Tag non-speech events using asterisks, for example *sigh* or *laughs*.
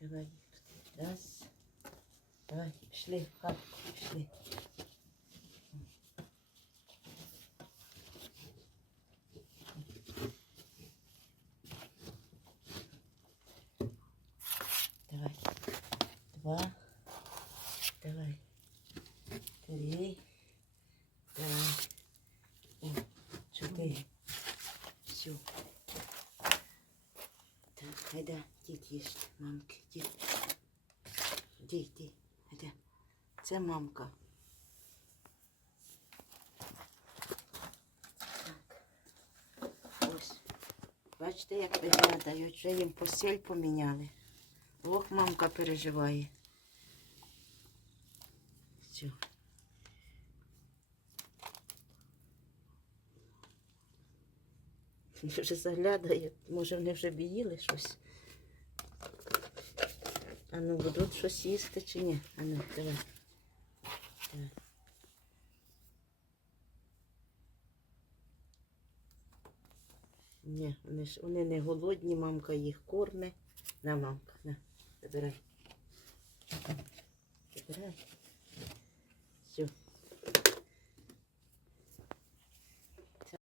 Давай. Раз. Давай, пішли в хатку, пішли. Давай. Два. Давай. Три. Давай. О, чотири. Все. Так, гайда, дід їсть, мамки, дід. Іди, йди, гайда. Це мамка. Так. Ось. Бачите, як виглядають. Вже їм постіль поміняли. Ох, мамка переживає. Все. *laughs* Вже заглядає, може вони вже б їли щось. А ну будуть щось їсти чи ні? А ну, давай. давай. Ні, вони, ж, вони не голодні, мамка їх корме. На, мамка, на, забирай. Забирай. Все.